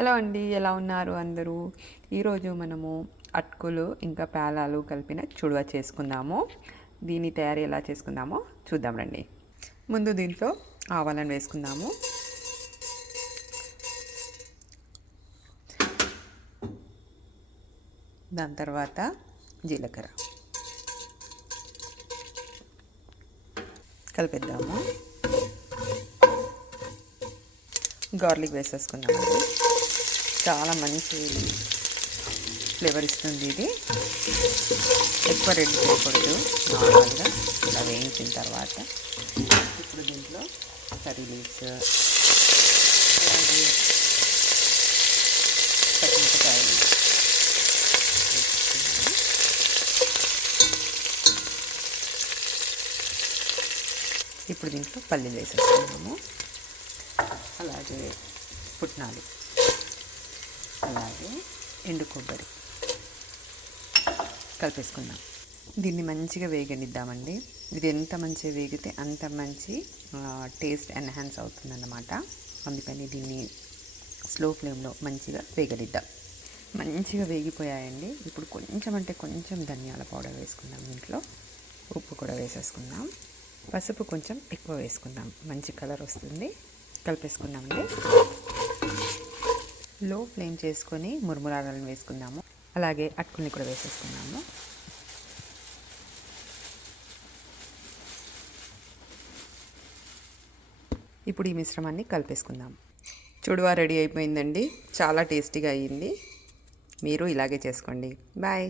Hello అండి, ఎలా ఉన్నారు అందరూ? ఈరోజు మనము అటుకులు ఇంకా పేలాలు కలిపిన చుడవ చేసుకుందాము. దీని తయారీ ఎలా చేసుకుందామో చూద్దాం రండి. ముందు దీంట్లో ఆవాలను వేసుకుందాము. దాని తర్వాత జీలకర్ర కలిపేద్దాము. గార్లిక్ వేసేసుకుందామండి. చాలా మంచి ఫ్లేవర్ ఇస్తుంది ఇది. ఎక్కువ రెడ్ చేయకూడదు, నార్మల్గా ఇలా వేయించిన తర్వాత ఇప్పుడు దీంట్లో కర్రీ లీవ్స్, అలాగే పచ్చిమిరపకాయలు ఇప్పుడు దీంట్లో పల్లీలు వేసేసుకున్నాము, అలాగే పుట్నాలు, అలాగే ఎండు కొబ్బరి కలిపేసుకుందాం. దీన్ని మంచిగా వేగనిద్దామండి. ఇది ఎంత మంచిగా వేగితే అంత మంచి టేస్ట్ ఎన్హాన్స్ అవుతుందన్నమాట. అందుకని దీన్ని స్లో ఫ్లేమ్లో మంచిగా వేగనిద్దాం. మంచిగా వేగిపోయాయండి. ఇప్పుడు కొంచెం అంటే కొంచెం ధనియాల పౌడర్ వేసుకుందాం. దీంట్లో ఉప్పు కూడా వేసేసుకుందాం. పసుపు కొంచెం ఎక్కువ వేసుకుందాం, మంచి కలర్ వస్తుంది. కలిపేసుకుందామండి. లో ఫ్లేమ్ చేసుకొని మురుమురాలను వేసుకుందాము. అలాగే అటుకుల్ని కూడా వేసేసుకున్నాము. ఇప్పుడు ఈ మిశ్రమాన్ని కలిపేసుకుందాం. చుడువా రెడీ అయిపోయిందండి. చాలా టేస్టీగా అయ్యింది. మీరు ఇలాగే చేసుకోండి. బాయ్.